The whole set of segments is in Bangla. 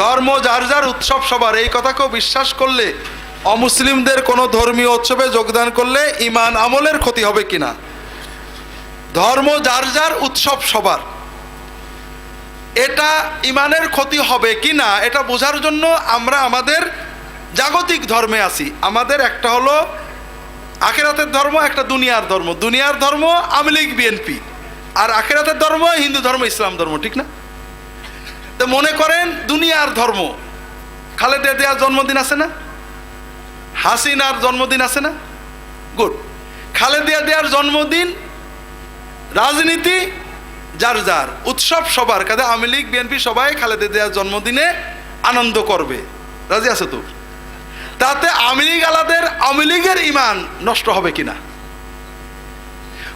ধর্ম যার যার, উৎসব সবার, এই কথাকেও বিশ্বাস করলে অমুসলিমদের কোনো ধর্মীয় উৎসবে যোগদান করলে ঈমান আমলের ক্ষতি হবে কিনা? ধর্ম যার যার, উৎসব সবার, এটা ঈমানের ক্ষতি হবে কিনা এটা বোঝার জন্য আমরা আমাদের জাগতিক ধর্মে আছি। আমাদের একটা হলো আখিরাতের ধর্ম, একটা দুনিয়ার ধর্ম। দুনিয়ার ধর্ম আওয়ামী লীগ বিএনপি, আর আখিরাতের ধর্ম হিন্দু ধর্ম ইসলাম ধর্ম, ঠিক না? তো মনে করেন দুনিয়ার ধর্ম, খালেদা জিয়ার জন্মদিন আছে না, হাসিনার জন্মদিন আছে না, গুড। খালেদা জিয়ার জন্মদিন, রাজনীতি যার যার, উৎসব সবার। কাজে আওয়ামী লীগ বিএনপি সবাই খালেদা জিয়ার জন্মদিনে আনন্দ করবে, রাজি আছে তো? তাতে আওয়ামী লীগ আলাদের আওয়ামী লীগের ঈমান নষ্ট হবে কিনা?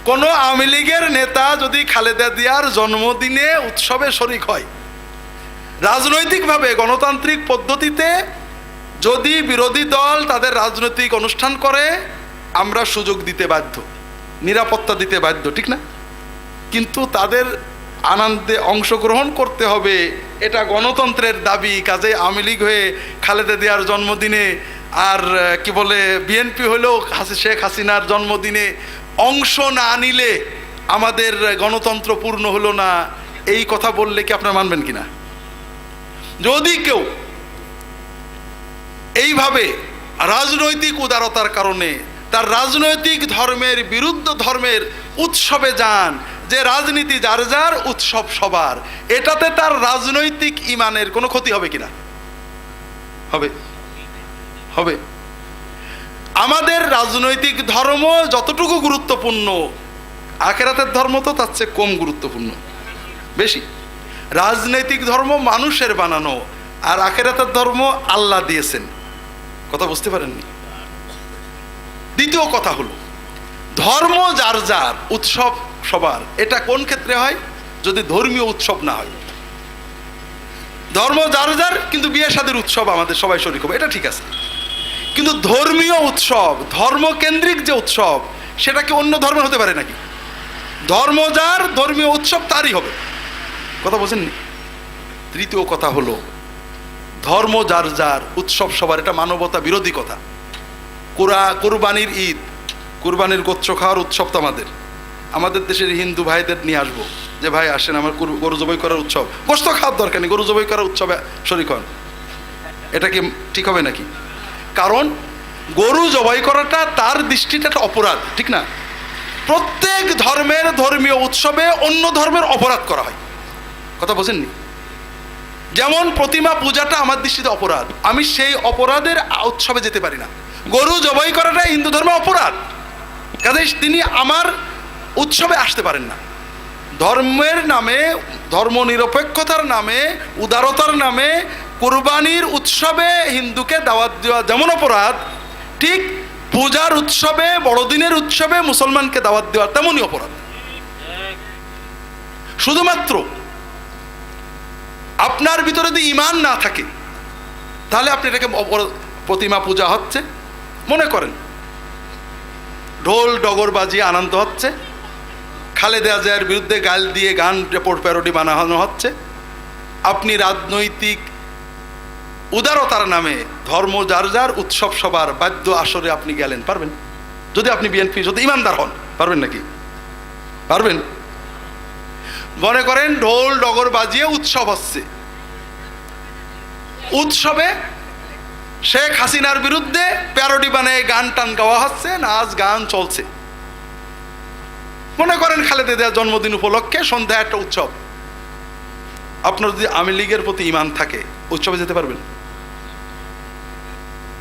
কোন আওয়ামী লীগের নেতা যদি খালেদা জিয়ার জন্মদিনে উৎসবে শরিক হয়, রাজনৈতিকভাবে গণতান্ত্রিক পদ্ধতিতে যদি বিরোধী দল তাদের রাজনৈতিক অনুষ্ঠান করে, আমরা সুযোগ দিতে বাধ্য, নিরাপত্তা দিতে বাধ্য, ঠিক না? কিন্তু তাদের আনন্দে অংশগ্রহণ করতে হবে, এটা গণতন্ত্রের দাবি। কাজে আওয়ামী লীগ হয়ে খালেদা জিয়ার জন্মদিনে, আর কি বলে বিএনপি হলেও শেখ হাসিনার জন্মদিনে অংশ না নিলে আমাদের গণতন্ত্র পূর্ণ হলো না, এই কথা বললে কি আপনারা মানবেন কিনা? যদি কেউ এইভাবে রাজনৈতিক উদারতার কারণে তার রাজনৈতিক ধর্মের বিরুদ্ধ ধর্মের উৎসবে যান, যে রাজনীতি যার যার, উৎসব সবার, এটাতে তার রাজনৈতিক ঈমানের কোনো ক্ষতি হবে কিনা? হবে, হবে। আমাদের রাজনৈতিক ধর্ম যতটুকু গুরুত্বপূর্ণ, আখিরাতের ধর্ম তো তার চেয়ে কম গুরুত্বপূর্ণ, বেশি। রাজনৈতিক ধর্ম মানুষের বানানো, আর আখিরাতের ধর্ম আল্লাহ দিয়েছেন। কথা বুঝতে পারেননি? দ্বিতীয় কথা হলো ধর্ম যার যার, উৎসব সবার। এটা কোন ক্ষেত্রে হয়? যদি ধর্মীয় উৎসব না হয়। ধর্ম যার যার, কিন্তু বিয়ে শাদীর উৎসব আমাদের সবাই শরীক হবে, এটা ঠিক আছে। কিন্তু ধর্মীয় উৎসব, ধর্মকেন্দ্রিক যে উৎসব, সেটা কি অন্য ধর্মের হতে পারে নাকি? ধর্ম যার, ধর্মীয় উৎসব তারই হবে। কথা বোঝেননি? তৃতীয় কথা হলো ধর্ম যার যার, উৎসব সবার, এটা মানবতা বিরোধী কথা। কুরবানির ঈদ, কুরবানির গোত্র খাওয়ার উৎসব তো আমাদের দেশের হিন্দু ভাইদের নিয়ে আসবো, যে ভাই আসেন আমার গরু জবাই করার উৎসব, গোস্ত খাওয়ার দরকার নেই, গরু জবাই করার উৎসবে শরীক হন। এটা কি ঠিক হবে নাকি? কারণ গরু জবাই করাটা তার দৃষ্টিতে একটা অপরাধ, ঠিক না? প্রত্যেক ধর্মের ধর্মীয় উৎসবে অন্য ধর্মের অপরাধ করা হয়। কথা বোঝেননি? যেমন প্রতিমা পূজাটা আমার দৃষ্টিতে অপরাধ, আমি সেই অপরাধের উৎসবে যেতে পারি না। গরু জবাই করাটা হিন্দু ধর্মে অপরাধ, কাজে তিনি আমার উৎসবে আসতে পারেন না। ধর্মের নামে, ধর্ম নিরপেক্ষতার নামে, উদারতার নামে কুরবানির উৎসবে হিন্দুকে দাওয়াত দেওয়া যেমন অপরাধ, ঠিক পূজার উৎসবে, বড়দিনের উৎসবে মুসলমানকে দাওয়াত দেওয়া তেমনই অপরাধ। শুধুমাত্র আপনার ভিতরে যদি ঈমান না থাকে, তাহলে আপনি এটাকে প্রতিমা পূজা হচ্ছে মনে করেন, ঢোল ডগর বাজিয়ে আনন্দ হচ্ছে, খালেদা জিয়ার বিরুদ্ধে গাল দিয়ে গান রেপোর্ট প্যারোডি বানানো হচ্ছে। আপনি রাজনৈতিক উদারতার নামে ধর্ম যার যার, উৎসব সবার বাদ্য আসরে আপনি গেলেন, পারবেন? যদি আপনি বিএনপি, যদি ইমানদার হন, পারবেন নাকি? পারবেন? মনে করেন ঢোল ডগর বাজিয়ে উৎসব হচ্ছে, উৎসবে শেখ হাসিনার বিরুদ্ধে প্যারোডি বানিয়ে গান টান গাওয়া হচ্ছে, নাচ গান চলছে। মনে করেন খালেদা জিয়ার জন্মদিন উপলক্ষে সন্ধ্যায় একটা উৎসব। আপনার যদি আওয়ামী লীগের প্রতি ঈমান থাকে, উৎসবে যেতে পারবেন?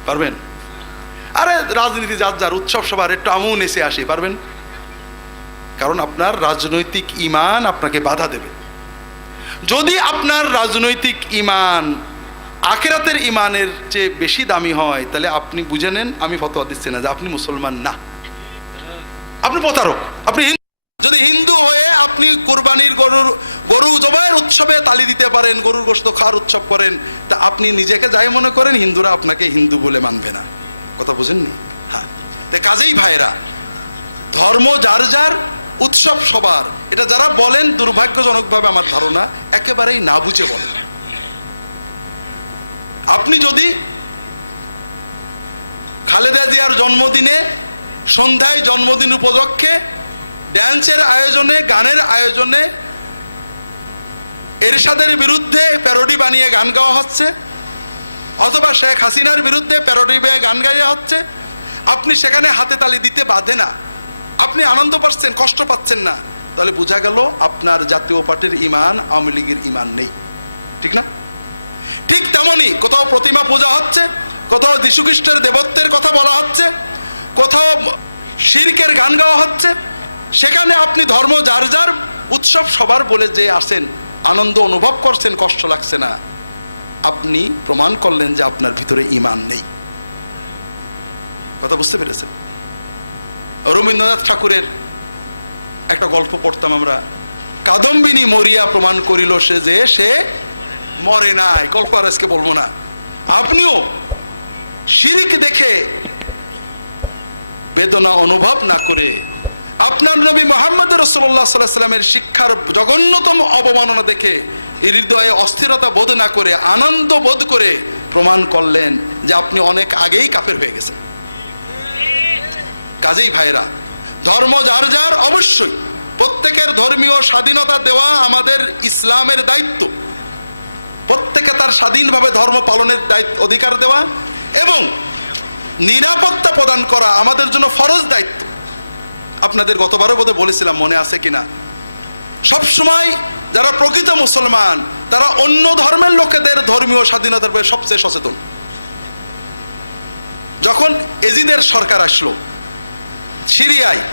পারবেন? আরে রাজনীতি যার যার, উৎসব সবার, একটু আমুন এসে আসি, পারবেন? কারণ আপনার রাজনৈতিক ঈমান আপনাকে বাধা দেবে। যদি আপনার রাজনৈতিক ঈমান আখিরাতের ঈমানের চেয়ে বেশি দামি হয়, তাহলে আপনি বুঝে নেন, আমি ফতোয়া দিচ্ছি না যে আপনি মুসলমান না, আপনি প্রতারক। আপনি যদি হিন্দু হয়ে আপনি কুরবানির গরু জবাইয়ের উৎসবে তালি দিতে পারেন, গরুর গোশত খাওয়ার উৎসব করেন, তা আপনি নিজেকে যাই মনে করেন, হিন্দুরা আপনাকে হিন্দু বলে মানবে না। কথা বুঝেননি? হ্যাঁ, তাই কাজেই ভাইরা, ধর্ম যার যার, উৎসব সবার, এটা যারা বলেন দুর্ভাগ্যজনকভাবে আমার ধারণা একেবারেই না বুঝে বলেন। আপনি যদি খালেদা জিয়ার জন্মদিনে সন্ধ্যায় জন্মদিন উপলক্ষে ড্যান্সের আয়োজনে, গানের আয়োজনে এরশাদের বিরুদ্ধে প্যারোডি বানিয়ে গান গাওয়া হচ্ছে, অথবা শেখ হাসিনার বিরুদ্ধে প্যারোডি বানিয়ে গান গাইয়া হচ্ছে, আপনি সেখানে হাতে তালি দিতে বাধে না, আপনি আনন্দ পাচ্ছেন, কষ্ট পাচ্ছেন না, তাহলে বোঝা গেল আপনার জাতীয় পার্টির ঈমান আওয়ামী লীগের ঈমান নেই। ঠিক না? ঠিক তেমনি কোথাও প্রতিমা পূজা হচ্ছে, কোথাও যীশু খ্রিস্টের দেবত্বের কথা বলা হচ্ছে, কোথাও শিরকের গান গাওয়া হচ্ছে, সেখানে আপনি ধর্ম যার যার, উৎসব সবার বলে যে আসেন, আনন্দ অনুভব করছেন, কষ্ট লাগছে না, আপনি প্রমাণ করলেন যে আপনার ভিতরে ঈমান নেই। কথা বুঝতে পেরেছেন? রবীন্দ্রনাথ ঠাকুরের একটা গল্প পড়তাম আমরা, কাদম্বিনী মরিয়া প্রমাণ করিল সে যে সে মরে নাই। গল্প আর আজকে বলবো না। আপনিও শিরক দেখে বেদনা অনুভব না করে, আপনার নবী মুহাম্মদ রাসূলুল্লাহ সাল্লাল্লাহু আলাইহি ওয়াসাল্লামের শিক্ষার জঘন্যতম অবমাননা দেখে হৃদয়ে অস্থিরতা বোধ না করে, আনন্দ বোধ করে প্রমাণ করলেন যে আপনি অনেক আগেই কাফের হয়ে গেছেন। কাজেই ভাইরা, ধর্ম যার যার, অবশ্যই প্রত্যেকের ধর্মীয় স্বাধীনতা দেওয়া আমাদের ইসলামের দায়িত্ব। প্রত্যেকে তার স্বাধীনভাবে ধর্ম পালনের দায়িত্ব, অধিকার দেওয়া এবং নিরাপত্তা প্রদান করা আমাদের জন্য ফরজ দায়িত্ব। আপনাদের গতবারও বোধহয় বলেছিলাম, মনে আছে কিনা, সবসময় যারা প্রকৃত মুসলমান তারা অন্য ধর্মের লোকেদের ধর্মীয় স্বাধীনতার ব্যাপারে সবচেয়ে সচেতন। যখন এজিদের সরকার আসলো সিরিয়ায়,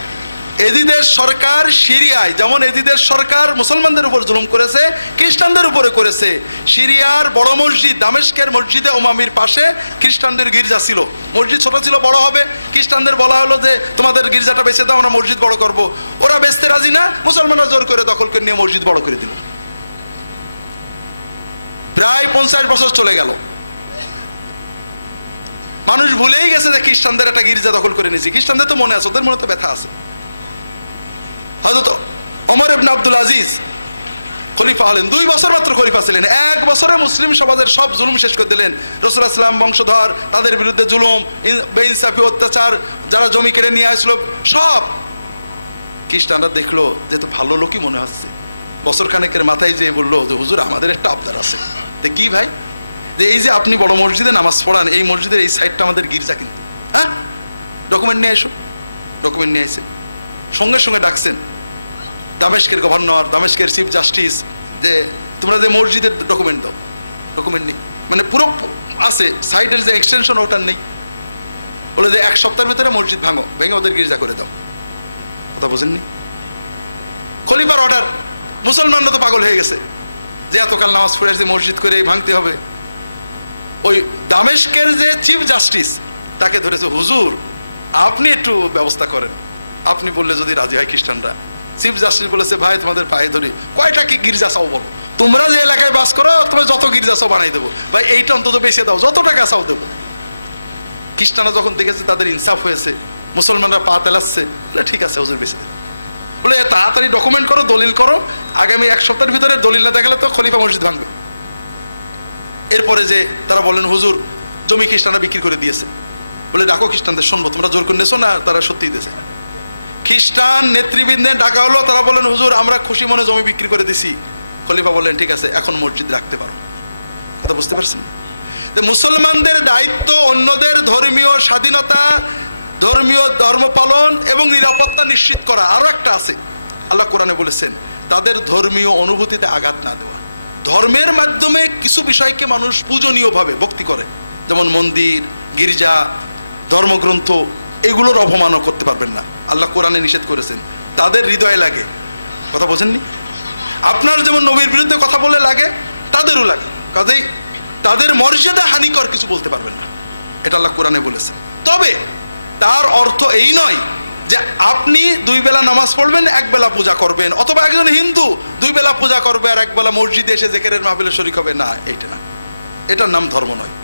এজিদের সরকার সিরিয়ায়, যেমন এজিদের সরকার মুসলমানদের উপর জুলুম করেছে, খ্রিস্টানদের উপরে করেছে। সিরিয়ার বড় মসজিদ দামেস্কের মসজিদে উমামির পাশে খ্রিস্টানদের গির্জা ছিল। মসজিদ ছোট ছিল, বড় হবে। খ্রিস্টানদের বলা হলো যে তোমাদের গির্জাটা বেঁচে দাও, আমরা মসজিদ বড় করব। ওরা বেচতে রাজি না, মুসলমানরা জোর করে দখল করে নিয়ে মসজিদ বড় করে দিল। প্রায় 50 বছর চলে গেল, মানুষ ভুলেই গেছে যে খ্রিস্টানদের একটা গির্জা দখল করে নিয়েছি। খ্রিস্টানদের তো মনে আছে, ওদের মনে তো ব্যথা আছে। হযরত ওমর ইবনে আব্দুল আজিজ খলিফা হলেন, 2 বছর মাত্র খলিফা ছিলেন। 1 বছরে মুসলিম সমাজের সব জুলুম শেষ করে দিলেন। রাসূলুল্লাহ সাল্লাল্লাহু আলাইহি ওয়াসাল্লাম বংশধর, তাদের বিরুদ্ধে জুলুম, বেইনসাফি, অত্যাচার, যারা জমি কেড়ে নিয়ে আসলো, সব। খ্রিস্টানরা দেখলো যে তো ভালো লোকই মনে হচ্ছে। বছর খানেকের মাথায় যেয়ে বললো যে হুজুর আমাদের একটা আবদার আছে। তো কি ভাই? যে এই যে আপনি বড় মসজিদে নামাজ পড়ান, এই মসজিদের এই সাইডটা আমাদের গির্জা, কিন্তু হ্যাঁ ডকুমেন্ট নিয়ে এসো। ডকুমেন্ট নিয়ে এসে সঙ্গে সঙ্গে ডাকছেন দামেস্কের গভর্নর, দামেস্কের চিফ জাস্টিস, যে তোমরা যে মসজিদের ডকুমেন্ট দাও। ডকুমেন্ট নেই, মানে পুরো আছে, সাইডের যে এক্সটেনশন ওটার নেই। বলে যে 1 সপ্তাহের ভিতরে মসজিদ ভাঙো, ভেঙে ওদের গির্জা করে দাও। কথা বোঝেননি? খলিফার অর্ডার। মুসলমানরা তো পাগল হয়ে গেছে যে এতকাল নামাজ পড়ে আসছে, মসজিদ করে ভাঙতে হবে। ওই দামেস্কের যে চিফ জাস্টিস তাকে ধরেছে, হুজুর আপনি একটু ব্যবস্থা করেন। আপনি বললে যদি রাজি হয় খ্রিস্টানরা। চিফ জাস্টিস বলেছে, ভাই তোমাদের পায়ে ধরি, কয়টা কি গির্জা চাও বলো, তোমরা যে এলাকায় বাস করো তোমরা যত গির্জা চাও বানাই দেবো, ভাই এইটা অন্তত বেঁচে দাও, যত টাকা চাও দেবো। খ্রিস্টানরা যখন দেখেছে তাদের ইনসাফ হয়েছে, মুসলমানরা পা তেলাচ্ছে, বলে ঠিক আছে হুজুর বেঁচে দেবে। বলে তাড়াতাড়ি ডকুমেন্ট করো, দলিল করো, আগামী 1 সপ্তাহের ভিতরে দলিল না দেখালে তো খলিফা মসজিদ ভাঙবে। এরপরে যে তারা বলেন, হুজুর জমি খ্রিস্টানরা বিক্রি করে দিয়েছে। বলে ডাকো খ্রিস্টানদের, শুনবো, তোমরা জোর করে নেছো না, তারা সত্যিই দিয়েছে। খ্রিস্টান নেতৃবৃন্দের ডাকা হলো, তারা বলেন, হুজুর আমরা খুশি মনে জমি বিক্রি করে দিছি। খলিফা বললেন, ঠিক আছে এখন মসজিদ রাখতে পারো। কথা বুঝতে পারছেন? মুসলমানদের দায়িত্ব অন্যদের ধর্মীয় স্বাধীনতা, ধর্মীয় ধর্ম পালন এবং নিরাপত্তা নিশ্চিত করা। আরো একটা আছে, আল্লাহ কোরআনে বলেছেন তাদের ধর্মীয় অনুভূতিতে আঘাত না দেওয়া। ধর্মের মাধ্যমে কিছু বিষয়কে মানুষ পূজনীয়ভাবে ভক্তি করে, যেমন মন্দির, গির্জা, ধর্মগ্রন্থ, এগুলোর অপমানও করতে পারবেন না। আল্লাহ কোরআনে নিষেধ করেছেন, তাদের হৃদয়ে লাগে। কথা বোঝেননি? আপনার যেমন নবীর বিরুদ্ধে কথা বলে লাগে, তাদেরও লাগে। কাজেই তাদের মর্যাদা হানিকর কিছু বলতে পারবেন না, এটা আল্লাহ কোরআনে বলেছেন। তবে তার অর্থ এই নয় যে আপনি 2 বেলা নামাজ পড়বেন, 1 বেলা পূজা করবেন, অথবা একজন হিন্দু 2 বেলা পূজা করবে আর 1 বেলা মসজিদে এসে জিকিরের মাহফিলে শরীক হবে না, এইটা না, এটার নাম ধর্ম নয়।